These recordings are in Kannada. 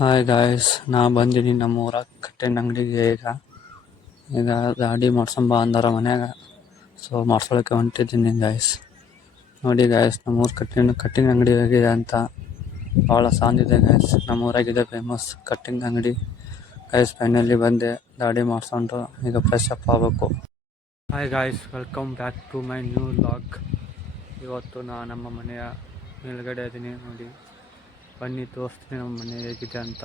ಹಾಯ್ ಗಾಯ್ಸ್, ನಾ ಬಂದೀನಿ ನಮ್ಮ ಊರಾಗ ಕಟ್ಟಿನ ಅಂಗಡಿಗೆ. ಈಗ ಗಾಡಿ ಮಾಡ್ಸೊಂಬ ಅಂದಾರ ಮನ್ಯಾಗ. ಸೊ ಮಾಡ್ಸೋಳಕ್ಕೆ ಹೊಂಟಿದ್ದೀನಿ ಗಾಯ್ಸ್. ನೋಡಿ ಗಾಯ್ಸ್, ನಮ್ಮ ಊರು ಕಟ್ಟಿಂಗ್ ಅಂಗಡಿ ಹೇಗಿದೆ ಅಂತ ಭಾಳ ಸಾಂದಿದೆ ಗಾಯ್ಸ್. ನಮ್ಮ ಊರಾಗಿದೆ ಫೇಮಸ್ ಕಟ್ಟಿಂಗ್ ಅಂಗಡಿ ಗಾಯ್ಸ್. ಫೈನಲಿ ಬಂದೆ, ಗಾಡಿ ಮಾಡ್ಸ್ಕೊಂಡು ಈಗ ಫ್ರೆಶ್ ಅಪ್ ಆಗಬೇಕು. Hi guys, welcome back to my new vlog. ಇವತ್ತು ನಮ್ಮ ಮನೆಯ ಮೇಲ್ಗಡೆ ಇದ್ದೀನಿ. ನೋಡಿ, ಬನ್ನಿ ತೋರಿಸ್ತೀನಿ ನಮ್ಮ ಮನೆ ಹೇಗಿದೆ ಅಂತ.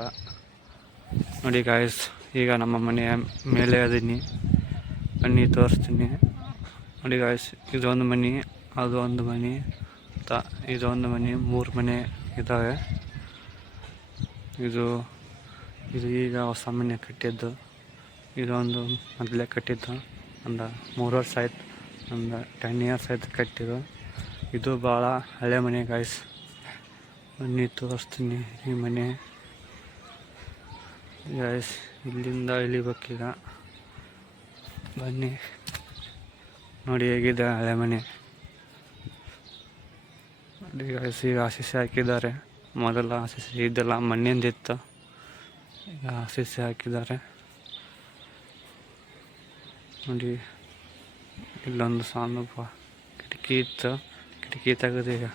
ನೋಡಿ ಗಾಯ್ಸ್, ಈಗ ನಮ್ಮ ಮನೆಯ ಮೇಲೆ ಅದೀನಿ, ಬನ್ನಿ ತೋರಿಸ್ತೀನಿ. ನೋಡಿ ಗಾಯ್ಸ್, ಇದೊಂದು ಮನೆ, ಅದು ಒಂದು ಮನೆ, ಇದೊಂದು ಮನೆ, 3 ಮನೆ ಇದ್ದಾವೆ. ಇದು ಈಗ ಹೊಸ ಮನೆ ಕಟ್ಟಿದ್ದು. ಇದೊಂದು ಮೊದಲೇ ಕಟ್ಟಿದ್ದು, ಒಂದು 3 ವರ್ಷ ಆಯ್ತು, ಒಂದು 10 ಇಯರ್ಸ್ ಆಯ್ತು ಕಟ್ಟಿದ್ದು. ಇದು ಭಾಳ ಹಳೆ ಮನೆ ಗಾಯ್ಸ್. ಬನ್ನಿ ತೋರಿಸ್ತೀನಿ ಈ ಮನೆ ಗಾಯ್ಸ್. ಇಲ್ಲಿಂದ ಇಳಿಬೇಕೀಗ, ಬನ್ನಿ ನೋಡಿ ಹೇಗಿದೆ ಹಳೆ ಮನೆ. ನೋಡಿ ಗಾಯ್ಸ್, ಈಗ ಆಸಿಸಿ ಹಾಕಿದ್ದಾರೆ. ಮೊದಲ ಆಸಿಸಿ ಇದ್ದಲ್ಲ, ಮಣ್ಣಿಂದಿತ್ತು, ಈಗ ಆಸಿಸಿ ಹಾಕಿದ್ದಾರೆ. ನೋಡಿ, ಇಲ್ಲೊಂದು ಸಣ್ಣ ಕಿಟಕಿ ಇತ್ತು, ಕಿಟಕಿ ತೆಗೆದು ಈಗ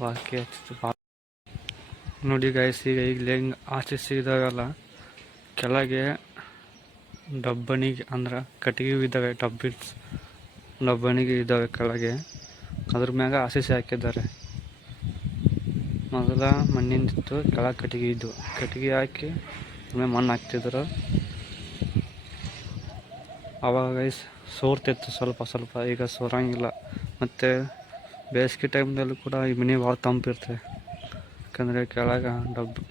ಬಾಕಿ ಹಚ್ಚಿತ್ತು. ನೋಡಿ ಗಾಯ್ಸ್, ಈಗಲೇ ಹಿಂಗೆ ಆಚೆ ಇದಾವಲ್ಲ, ಕೆಳಗೆ ಡಬ್ಬಣಿಗೆ ಅಂದ್ರೆ ಕಟ್ಟಿಗೆ ಇದ್ದಾವೆ, ಡಬ್ಬಣಿಗೆ ಇದ್ದಾವೆ ಕೆಳಗೆ. ಅದ್ರ ಮ್ಯಾಗ ಆಸಿಸಿ ಹಾಕಿದ್ದಾರೆ. ಮೊದಲ ಮಣ್ಣಿಂದಿತ್ತು, ಕೆಳಗೆ ಕಟ್ಟಿಗೆ ಇದ್ದವು. ಕಟ್ಟಿಗೆ ಹಾಕಿ ಆಮೇಲೆ ಮಣ್ಣು ಹಾಕ್ತಿದ್ರು. ಆವಾಗ ಗೈಸ್ ಸೋರ್ತಿತ್ತು ಸ್ವಲ್ಪ ಸ್ವಲ್ಪ, ಈಗ ಸೋರಂಗಿಲ್ಲ. ಮತ್ತು ಬೇಸಿಗೆ ಟೈಮ್ದಲ್ಲೂ ಕೂಡ ಈ ಮನೆ ಭಾಳ ತಂಪಿರ್ತದೆ, ಯಾಕಂದರೆ ಕೆಳಗೆ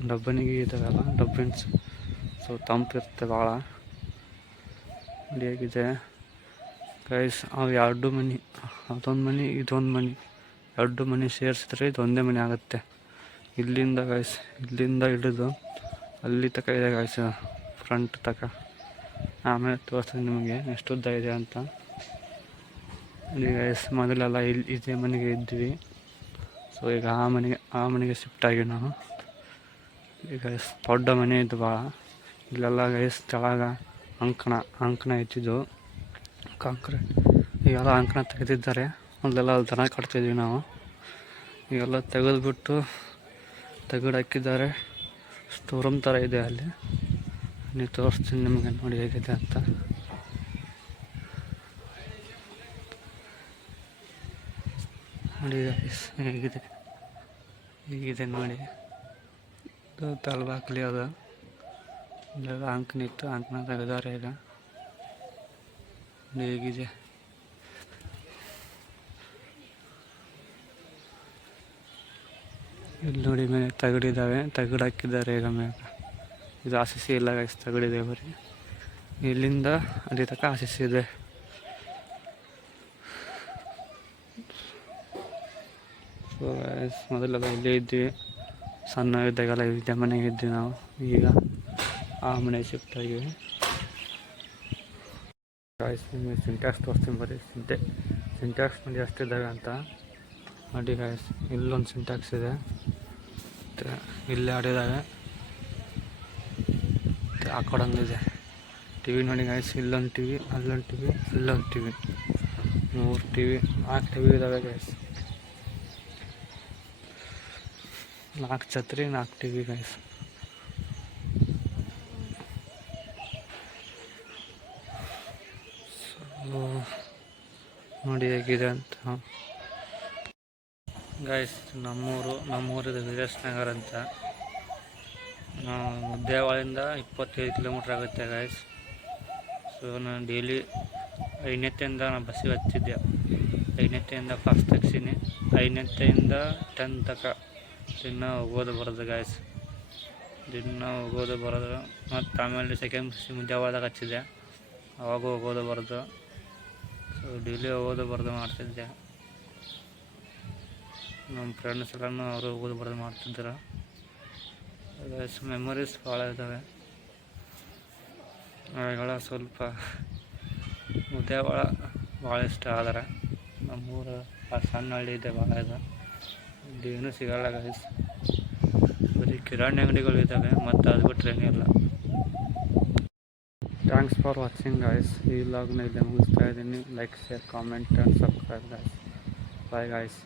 ಡಬ್ಬಣಿಗೆ ಇದ್ದಾವಲ್ಲ, ಡಬ್ಬಿನ ಸೊ ತಂಪಿರುತ್ತೆ ಭಾಳ. ಹೇಗಿದೆ ಗೈಸ್, ಅವು 2 ಮನೆ, ಅದೊಂದು ಮನೆ ಇದೊಂದು ಮನೆ, 2 ಮನೆ ಸೇರಿಸಿದ್ರೆ ಇದೊಂದೇ ಮನೆ ಆಗುತ್ತೆ. ಇಲ್ಲಿಂದ ಗೈಸ್, ಇಲ್ಲಿಂದ ಹಿಡಿದು ಅಲ್ಲಿ ತನಕ ಇದೆ ಗೈಸ್, ಫ್ರಂಟ್ ತನಕ. ಆಮೇಲೆ ತೋರಿಸ್ತೀನಿ ನಿಮಗೆ ಎಷ್ಟು ಉದ್ದ ಇದೆ ಅಂತ. ಗೈಸ್, ಮೊದಲೆಲ್ಲ ಇದೇ ಮನೆಗೆ ಇದ್ವಿ. ಸೊ ಈಗ ಆ ಮನೆಗೆ ಶಿಫ್ಟ್ ಆಗಿ ನಾವು. ಈಗ ದೊಡ್ಡ ಮನೆ ಇದ್ದು ಭಾಳ. ಇಲ್ಲೆಲ್ಲ ಗೈಸ್ ಕೆಳಗ ಅಂಕಣ ಇಟ್ಟಿದ್ದು, ಕಾಂಕ್ರೀಟ್. ಈಗೆಲ್ಲ ಅಂಕಣ ತೆಗೆದಿದ್ದಾರೆ. ಮೊದಲೆಲ್ಲ ಅಲ್ಲಿ ದನ ಕಟ್ತಿದ್ವಿ ನಾವು. ಈಗೆಲ್ಲ ತೆಗೆದುಬಿಟ್ಟು ತಗಡು ಹಾಕಿದ್ದಾರೆ. ಸ್ಟೋರೂಮ್ ಥರ ಇದೆ ಅಲ್ಲಿ. ನೀವು ತೋರಿಸ್ತೀನಿ ನಿಮಗೆ, ನೋಡಿ ಹೇಗಿದೆ ಅಂತ. ನೋಡಿ ಗೈಸ್, ಹೇಗಿದೆ ನೋಡಿ. ಇದು ತಲಬಾಕ್ಲಿ ಅದು, ಇಲ್ಲೆಲ್ಲ ಅಂಕಣ ಇತ್ತು, ಅಂಕಣ ತೆಗೆದಾರೆ ಈಗ. ಹೇಗಿದೆ ಇಲ್ಲಿ ನೋಡಿ, ಮೇಲೆ ತಗಡಿದ್ದಾವೆ, ತಗಡು ಹಾಕಿದ್ದಾರೆ ಈಗ ಮೇಲೆ. ಇದು ಆಸಿಸಿ ಇಲ್ಲ ಗೈಸ್, ತಗಡಿದೆ ಬರೀ. ಇಲ್ಲಿಂದ ಅಲ್ಲಿ ತನಕ ಆಸಿಸಿ ಇದೆ. ಸೊ ಗೈಸ್, ಮೊದಲೆಲ್ಲ ಇಲ್ಲೇ ಇದ್ವಿ, ಸಣ್ಣ ಇದ್ದಾಗೆಲ್ಲ ಇದ್ದೆ ಮನೆಗೆ ಇದ್ವಿ ನಾವು. ಈಗ ಆ ಮನೆಗೆ ಶಿಫ್ಟ್ ಆಗಿವಿ ಗಾಯ್ಸ್. ನಿಮಗೆ ಸಿಂಟ್ಯಾಕ್ಸ್ ತೋರಿಸ್ತೀನಿ ಬರೀ. ಸಿಂಟ್ಯಾಕ್ಸ್ ನೋಡಿ ಎಷ್ಟಿದ್ದಾವೆ ಅಂತ ನೋಡಿ ಗಾಯ್ಸ್. ಇಲ್ಲೊಂದು ಸಿಂಟ್ಯಾಕ್ಸ್ ಇದೆ, ಮತ್ತು ಇಲ್ಲೇ ಆಡಿದ್ದಾವೆ, ಮತ್ತು ಆ ಕಡೆಯೊಂದಿದೆ. ಟಿ ವಿ ನೋಡಿ ಗಾಯ್ಸ್, ಇಲ್ಲೊಂದು ಟಿ ವಿ, ಅಲ್ಲೊಂದು ಟಿ ವಿ, ಇಲ್ಲೊಂದು TV, 3 TV, 4 TV ಇದ್ದಾವೆ ಗೈಸ್. 4 ಛತ್ರಿ, 4 ಟಿ ವಿ ಗೈಸ್. ಸೊ ನೋಡಿ ಹೇಗಿದೆ ಅಂತ ಗೈಸ್. ನಮ್ಮೂರಿದು ವಿಜಯ್ ನಗರ ಅಂತ. ಮುದ್ದೇವಾಳಿಂದ 25 ಕಿಲೋಮೀಟ್ರ್ ಆಗುತ್ತೆ ಗೈಸ್. ಸೊ ನಾನು ಡೈಲಿ 5ನೆತ್ತಿಂದ ನಾನು ಬಸ್ಸಿಗೆ ಹತ್ತಿದ್ದೆ. 5ನೆತ್ತಿಂದ ಫಾಸ್ಟ್ ತೆಗ್ಸೀನಿ. 5ನೆತ್ತಿಂದ 10 ತನಕ ದಿನ ಹೋಗೋದು ಬರೋದು ಗೈಸ್. ದಿನ ಹೋಗೋದು ಬರೋದು. ಮತ್ತು ಆಮೇಲೆ ಸೆಕೆಂಡ್ ಬಸ್ಸಿಗೆ ಮುದ್ದೇವಾಳದಾಗ ಹಚ್ಚಿದ್ದೆ, ಅವಾಗ ಹೋಗೋದು ಬರೋದು. ಸೊ ಡೈಲಿ ಹೋಗೋದು ಬರೋದು ಮಾಡ್ತಿದ್ದೆ. ನಮ್ಮ ಫ್ರೆಂಡ್ಸ್ ಎಲ್ಲನೂ ಅವರು ಹೋಗೋದು ಬರೋದು ಮಾಡ್ತಿದ್ರು ಗೈಸ್. ಮೆಮೊರೀಸ್ ಭಾಳ ಇದ್ದಾವೆ ಅವೆಲ್ಲ. ಸ್ವಲ್ಪ ಮುದ್ದೇವಾಳ ಭಾಳ ಇಷ್ಟ. ಆದರೆ ನಮ್ಮೂರು ಆ ಸಣ್ಣ ಹಳ್ಳಿ ಇದೆ ಭಾಳ ಇದೆ, ಇಲ್ಲಿ ಏನೂ ಸಿಗಲ್ಲ ಗೈಸ್, ಬರೀ ಕಿರಾಣಿ ಅಂಗಡಿಗಳಿದ್ದಾವೆ, ಮತ್ತು ಅದು ಬಿಟ್ಟರೆ ಏನಿಲ್ಲ. Thanks for watching guys. ಈ ವ್ಲಾಗ್ನ ಇಲ್ಲೇ ಮುಗಿಸ್ತಾ ಇದ್ದೀನಿ. Like, share, comment and subscribe guys. Bye guys.